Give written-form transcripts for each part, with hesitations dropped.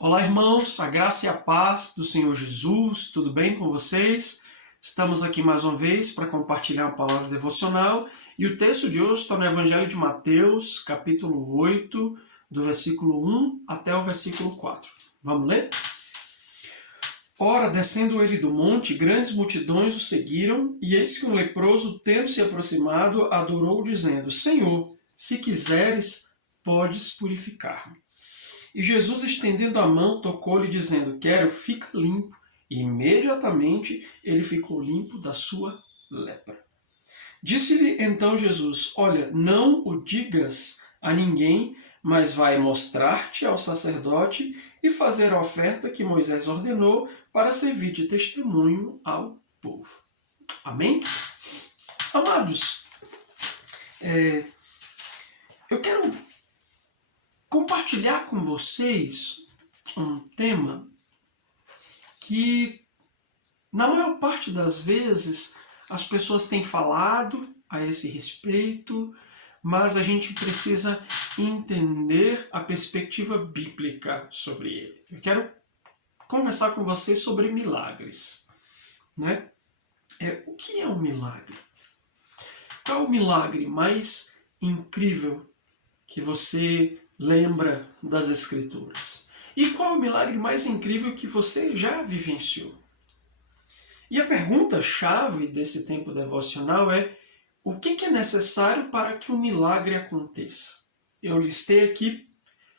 Olá, irmãos, a graça e a paz do Senhor Jesus, tudo bem com vocês? Estamos aqui mais uma vez para compartilhar uma palavra devocional e o texto de hoje está no Evangelho de Mateus, capítulo 8, do versículo 1 até o versículo 4. Vamos ler? Ora, descendo ele do monte, grandes multidões o seguiram, e eis que um leproso, tendo se aproximado, adorou, dizendo: Senhor, se quiseres, podes purificar-me. E Jesus, estendendo a mão, tocou-lhe, dizendo: Quero, fica limpo. E imediatamente ele ficou limpo da sua lepra. Disse-lhe então Jesus: Olha, não o digas a ninguém, mas vai mostrar-te ao sacerdote e fazer a oferta que Moisés ordenou para servir de testemunho ao povo. Amém? Amados, eu quero compartilhar com vocês um tema que, na maior parte das vezes, as pessoas têm falado a esse respeito, mas a gente precisa entender a perspectiva bíblica sobre ele. Eu quero conversar com vocês sobre milagres, né? O que é um milagre? Qual é o milagre mais incrível que você lembra das Escrituras? E qual é o milagre mais incrível que você já vivenciou? E a pergunta-chave desse tempo devocional é: o que é necessário para que o milagre aconteça? Eu listei aqui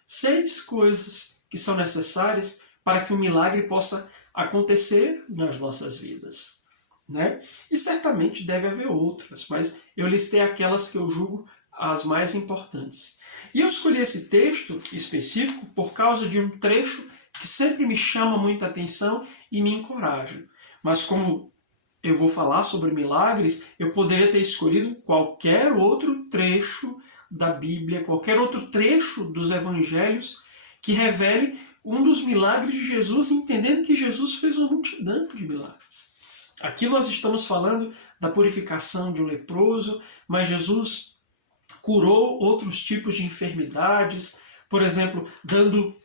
6 coisas que são necessárias para que o milagre possa acontecer nas nossas vidas, né? E certamente deve haver outras, mas eu listei aquelas que eu julgo as mais importantes. E eu escolhi esse texto específico por causa de um trecho que sempre me chama muita atenção e me encoraja. Mas como eu vou falar sobre milagres, eu poderia ter escolhido qualquer outro trecho da Bíblia, qualquer outro trecho dos evangelhos que revele um dos milagres de Jesus, entendendo que Jesus fez uma multidão de milagres. Aqui nós estamos falando da purificação de um leproso, mas Jesus curou outros tipos de enfermidades, por exemplo, dando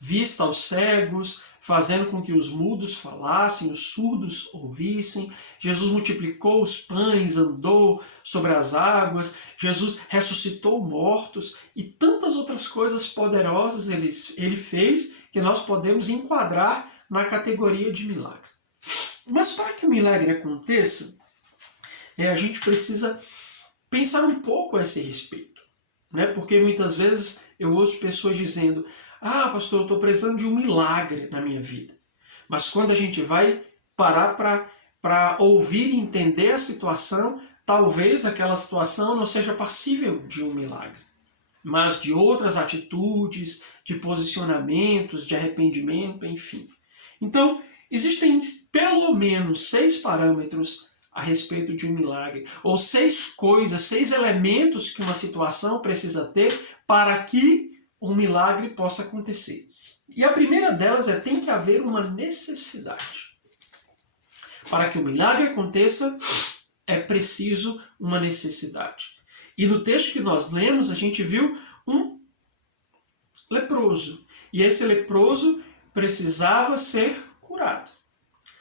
vista aos cegos, fazendo com que os mudos falassem, os surdos ouvissem. Jesus multiplicou os pães, andou sobre as águas, Jesus ressuscitou mortos e tantas outras coisas poderosas ele fez que nós podemos enquadrar na categoria de milagre. Mas para que o milagre aconteça, a gente precisa pensar um pouco a esse respeito, né? Porque muitas vezes eu ouço pessoas dizendo: ah, pastor, eu estou precisando de um milagre na minha vida. Mas quando a gente vai parar para ouvir e entender a situação, talvez aquela situação não seja passível de um milagre, mas de outras atitudes, de posicionamentos, de arrependimento, enfim. Então, existem pelo menos 6 parâmetros a respeito de um milagre, ou 6 coisas, 6 elementos que uma situação precisa ter para que um milagre possa acontecer. E a primeira delas tem que haver uma necessidade. Para que o milagre aconteça, é preciso uma necessidade. E no texto que nós lemos, a gente viu um leproso. E esse leproso precisava ser curado.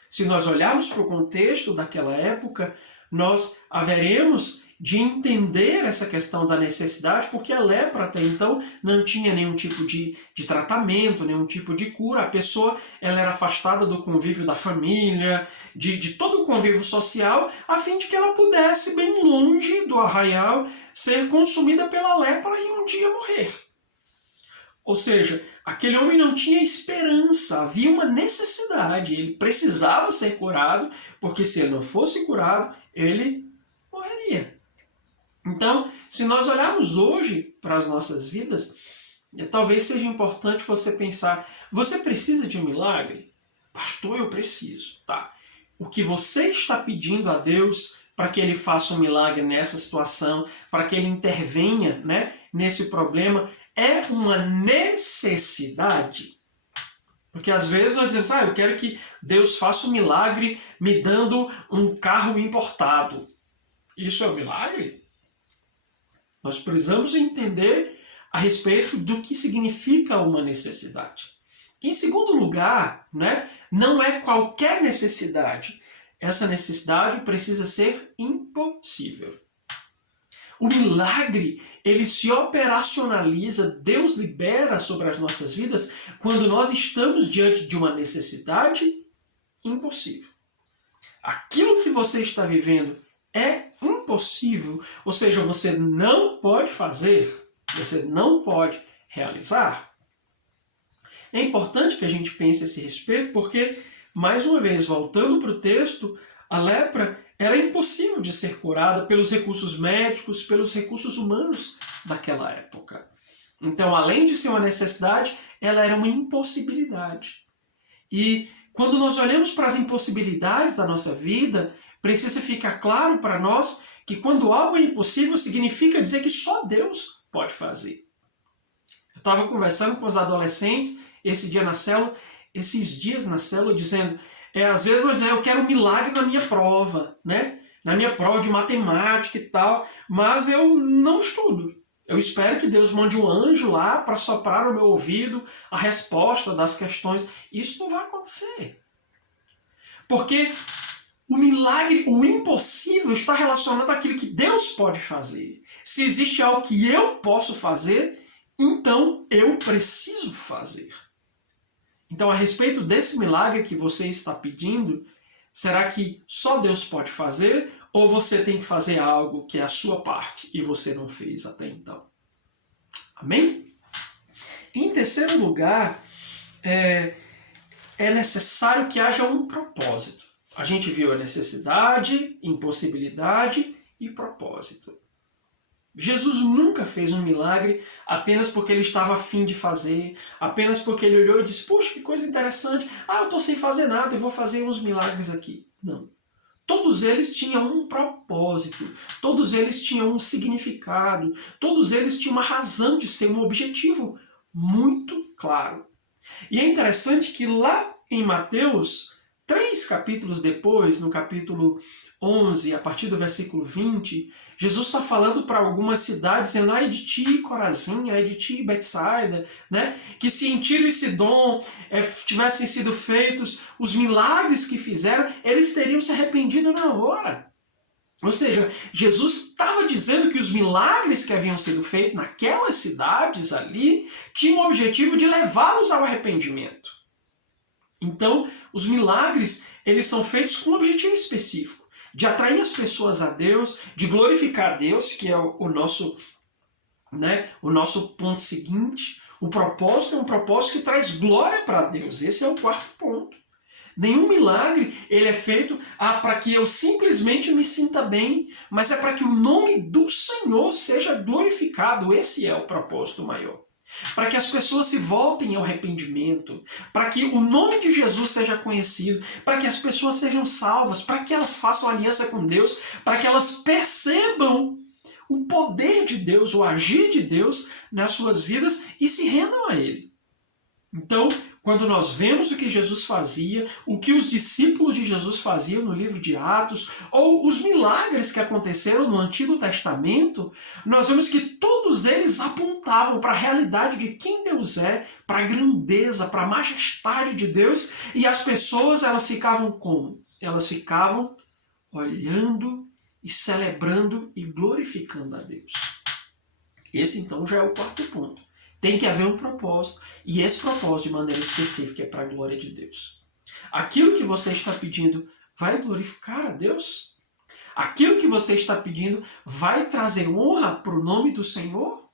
Se nós olharmos para o contexto daquela época, nós haveremos de entender essa questão da necessidade, porque a lepra até então não tinha nenhum tipo de tratamento, nenhum tipo de cura. A pessoa ela era afastada do convívio da família, de todo o convívio social, a fim de que ela pudesse, bem longe do arraial, ser consumida pela lepra e um dia morrer. Ou seja, aquele homem não tinha esperança, havia uma necessidade, ele precisava ser curado, porque se ele não fosse curado, ele morreria. Então, se nós olharmos hoje para as nossas vidas, talvez seja importante você pensar: você precisa de um milagre? Pastor, eu preciso. Tá. O que você está pedindo a Deus para que Ele faça um milagre nessa situação, para que Ele intervenha, né, nesse problema, é uma necessidade? Porque às vezes nós dizemos: eu quero que Deus faça um milagre me dando um carro importado. Isso é um milagre? Nós precisamos entender a respeito do que significa uma necessidade. Em segundo lugar, né, não é qualquer necessidade. Essa necessidade precisa ser impossível. O milagre, ele se operacionaliza, Deus libera sobre as nossas vidas quando nós estamos diante de uma necessidade impossível. Aquilo que você está vivendo é impossível, ou seja, você não pode fazer, você não pode realizar. É importante que a gente pense a esse respeito, porque, mais uma vez, voltando para o texto, a lepra era impossível de ser curada pelos recursos médicos, pelos recursos humanos daquela época. Então, além de ser uma necessidade, ela era uma impossibilidade. E quando nós olhamos para as impossibilidades da nossa vida, precisa ficar claro para nós que quando algo é impossível, significa dizer que só Deus pode fazer. Eu estava conversando com os adolescentes esses dias na célula, dizendo, às vezes vou dizer, eu quero um milagre na minha prova, né? Na minha prova de matemática e tal, mas eu não estudo. Eu espero que Deus mande um anjo lá para soprar no meu ouvido a resposta das questões. Isso não vai acontecer. Porque o milagre, o impossível, está relacionado àquilo que Deus pode fazer. Se existe algo que eu posso fazer, então eu preciso fazer. Então, a respeito desse milagre que você está pedindo, será que só Deus pode fazer ou você tem que fazer algo que é a sua parte e você não fez até então? Amém? Em terceiro lugar, é necessário que haja um propósito. A gente viu a necessidade, impossibilidade e propósito. Jesus nunca fez um milagre apenas porque ele estava a fim de fazer, apenas porque ele olhou e disse, puxa, que coisa interessante, eu estou sem fazer nada, eu vou fazer uns milagres aqui. Não. Todos eles tinham um propósito, todos eles tinham um significado, todos eles tinham uma razão de ser, um objetivo muito claro. E é interessante que lá em Mateus, 3 capítulos depois, no capítulo 11, a partir do versículo 20, Jesus está falando para algumas cidades, dizendo, ai de ti, Corazim, ai de ti, Betsaida, né? Que se em Tiro e Sidom tivessem sido feitos os milagres que fizeram, eles teriam se arrependido na hora. Ou seja, Jesus estava dizendo que os milagres que haviam sido feitos naquelas cidades ali tinham o objetivo de levá-los ao arrependimento. Então, os milagres, eles são feitos com um objetivo específico, de atrair as pessoas a Deus, de glorificar a Deus, que é o nosso ponto seguinte. O propósito é um propósito que traz glória para Deus. Esse é o quarto ponto. Nenhum milagre ele é feito para que eu simplesmente me sinta bem, mas é para que o nome do Senhor seja glorificado. Esse é o propósito maior. Para que as pessoas se voltem ao arrependimento, para que o nome de Jesus seja conhecido, para que as pessoas sejam salvas, para que elas façam aliança com Deus, para que elas percebam o poder de Deus, o agir de Deus nas suas vidas e se rendam a Ele. Então, quando nós vemos o que Jesus fazia, o que os discípulos de Jesus faziam no livro de Atos, ou os milagres que aconteceram no Antigo Testamento, nós vemos que todos eles apontavam para a realidade de quem Deus é, para a grandeza, para a majestade de Deus, e as pessoas elas ficavam como? Elas ficavam olhando e celebrando e glorificando a Deus. Esse então já é o quarto ponto. Tem que haver um propósito, e esse propósito de maneira específica é para a glória de Deus. Aquilo que você está pedindo vai glorificar a Deus? Aquilo que você está pedindo vai trazer honra para o nome do Senhor?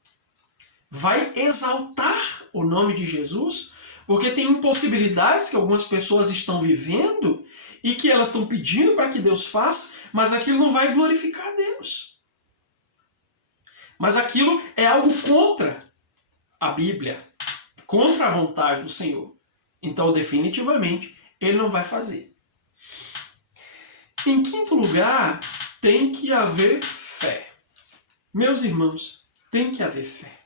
Vai exaltar o nome de Jesus? Porque tem impossibilidades que algumas pessoas estão vivendo e que elas estão pedindo para que Deus faça, mas aquilo não vai glorificar a Deus. Mas aquilo é algo contra a Bíblia, contra a vontade do Senhor. Então, definitivamente, ele não vai fazer. Em quinto lugar, tem que haver fé. Meus irmãos, tem que haver fé.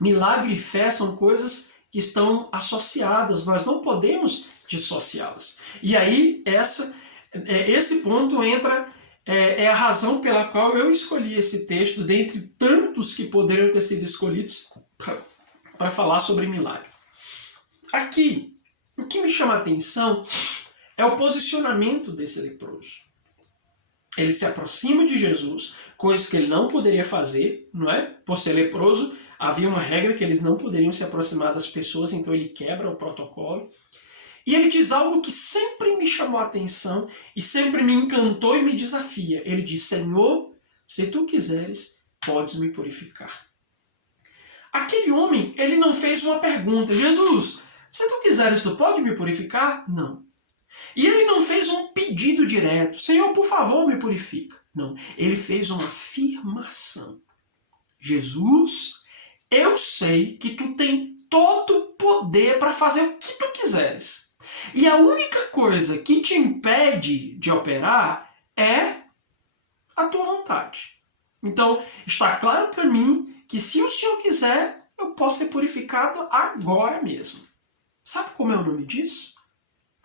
Milagre e fé são coisas que estão associadas, nós não podemos dissociá-las. E aí, esse ponto entra, é a razão pela qual eu escolhi esse texto, dentre tantos que poderiam ter sido escolhidos para falar sobre milagre. Aqui, o que me chama a atenção é o posicionamento desse leproso. Ele se aproxima de Jesus, coisa que ele não poderia fazer, não é? Por ser leproso, havia uma regra que eles não poderiam se aproximar das pessoas, então ele quebra o protocolo. E ele diz algo que sempre me chamou a atenção e sempre me encantou e me desafia. Ele diz: Senhor, se tu quiseres, podes me purificar. Aquele homem, ele não fez uma pergunta: Jesus, se tu quiseres, tu pode me purificar? Não. E ele não fez um pedido direto: Senhor, por favor, me purifica. Não. Ele fez uma afirmação: Jesus, eu sei que tu tem todo o poder para fazer o que tu quiseres. E a única coisa que te impede de operar é a tua vontade. Então, está claro para mim que se o Senhor quiser, eu posso ser purificado agora mesmo. Sabe como é o nome disso?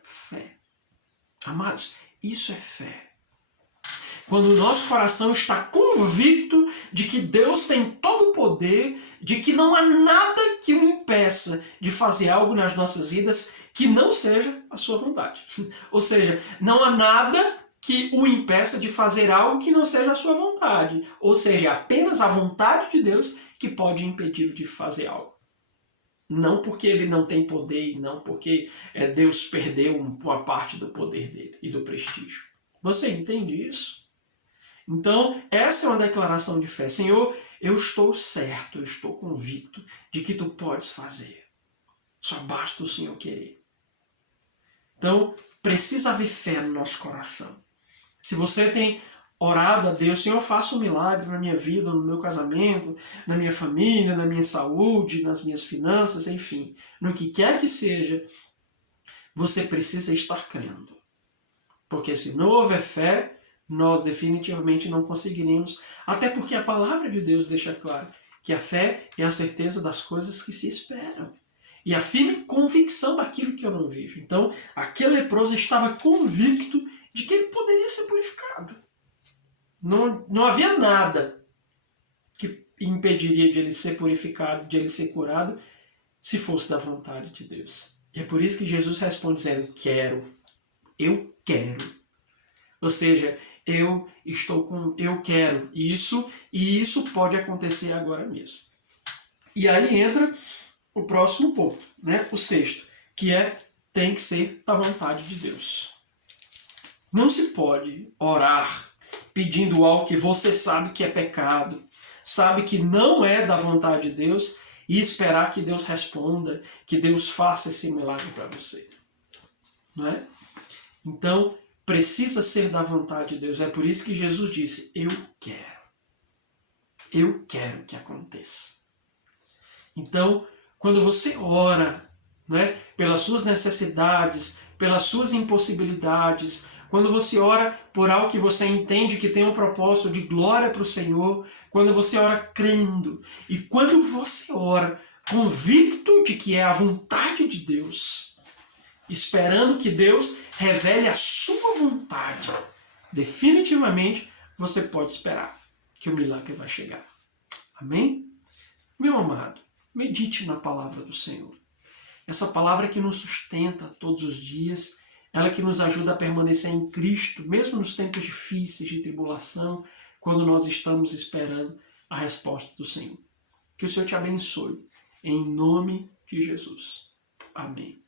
Fé. Amados, isso é fé. Quando o nosso coração está convicto de que Deus tem todo o poder, de que não há nada que o impeça de fazer algo nas nossas vidas que não seja a sua vontade. Ou seja, não há nada que o impeça de fazer algo que não seja a sua vontade. Ou seja, é apenas a vontade de Deus que pode impedi-lo de fazer algo. Não porque ele não tem poder, e não porque Deus perdeu uma parte do poder dele e do prestígio. Você entende isso? Então, essa é uma declaração de fé. Senhor, eu estou certo, eu estou convicto de que tu podes fazer. Só basta o Senhor querer. Então, precisa haver fé no nosso coração. Se você tem orado a Deus: Senhor, faça um milagre na minha vida, no meu casamento, na minha família, na minha saúde, nas minhas finanças, enfim, no que quer que seja, você precisa estar crendo. Porque se não houver fé, nós definitivamente não conseguiremos, até porque a palavra de Deus deixa claro que a fé é a certeza das coisas que se esperam. E a firme convicção daquilo que eu não vejo. Então, aquele leproso estava convicto de que ele poderia ser purificado. Não havia nada que impediria de ele ser purificado, de ele ser curado, se fosse da vontade de Deus. E é por isso que Jesus responde dizendo: quero, eu quero. Ou seja, eu quero isso, e isso pode acontecer agora mesmo. E aí entra o próximo ponto, né? O sexto, que tem que ser da vontade de Deus. Não se pode orar pedindo algo que você sabe que é pecado, sabe que não é da vontade de Deus, e esperar que Deus responda, que Deus faça esse milagre para você. Não é? Então, precisa ser da vontade de Deus. É por isso que Jesus disse: eu quero. Eu quero que aconteça. Então, quando você ora, né, pelas suas necessidades, pelas suas impossibilidades, quando você ora por algo que você entende que tem um propósito de glória para o Senhor, quando você ora crendo, e quando você ora convicto de que é a vontade de Deus, esperando que Deus revele a sua vontade, definitivamente você pode esperar que o milagre vai chegar. Amém? Meu amado, medite na palavra do Senhor. Essa palavra que nos sustenta todos os dias, ela que nos ajuda a permanecer em Cristo, mesmo nos tempos difíceis de tribulação, quando nós estamos esperando a resposta do Senhor. Que o Senhor te abençoe, em nome de Jesus. Amém.